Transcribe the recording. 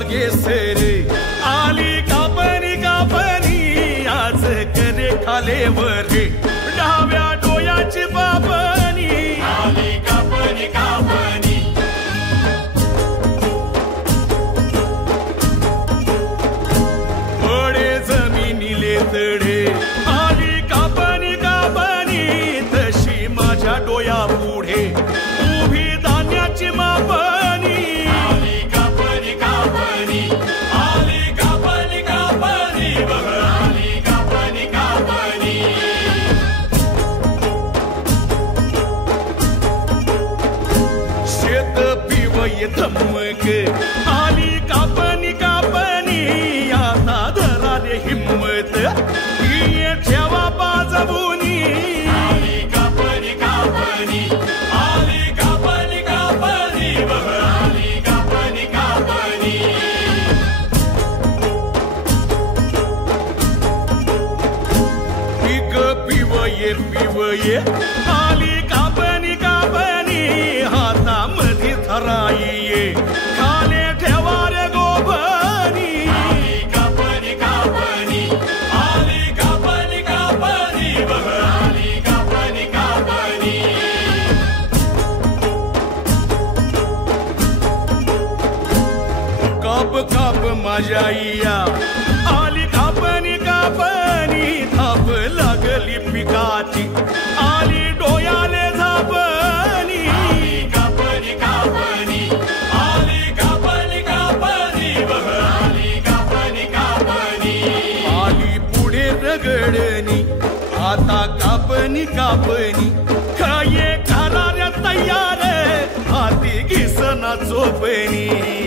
मार्गे सेरे आली कापणी कापणी आज करे खाले वरे डाव्या डोयाची बाबणी आली कापणी कापणी बडे जमिनीले तडे आली कापणी कापणी तशी माझ्या डोया पुढे उभी धान्याची मापणी आली कापणी कापणी आली कापणी कापणी आली कापणी कापणी शेत पिवय धमक आली कापणी कापणी आता धराले हिम्मत ही ठेवा बाजवूनी आली कापणी कापणी आली कापणी कापणी आली कापणी कापणी पीक पिवये पिवये आली कापणी कापणी हातामध्ये धराईये खाले ठेवा रे गोबनी आली कापणी कापणी आली कापणी कापणी आली कापणी कापणी काप काप माझ्या आईया आली कापणी कापणी थाप लागली पिकाची आली डोयाले झापणी आली कापणी कापणी आली कापणी कापणी आली कापणी कापणी आली पुढे रगडणी आता कापणी कापणी खाये खाणाऱ्या तयार हाती घिसना चोपणी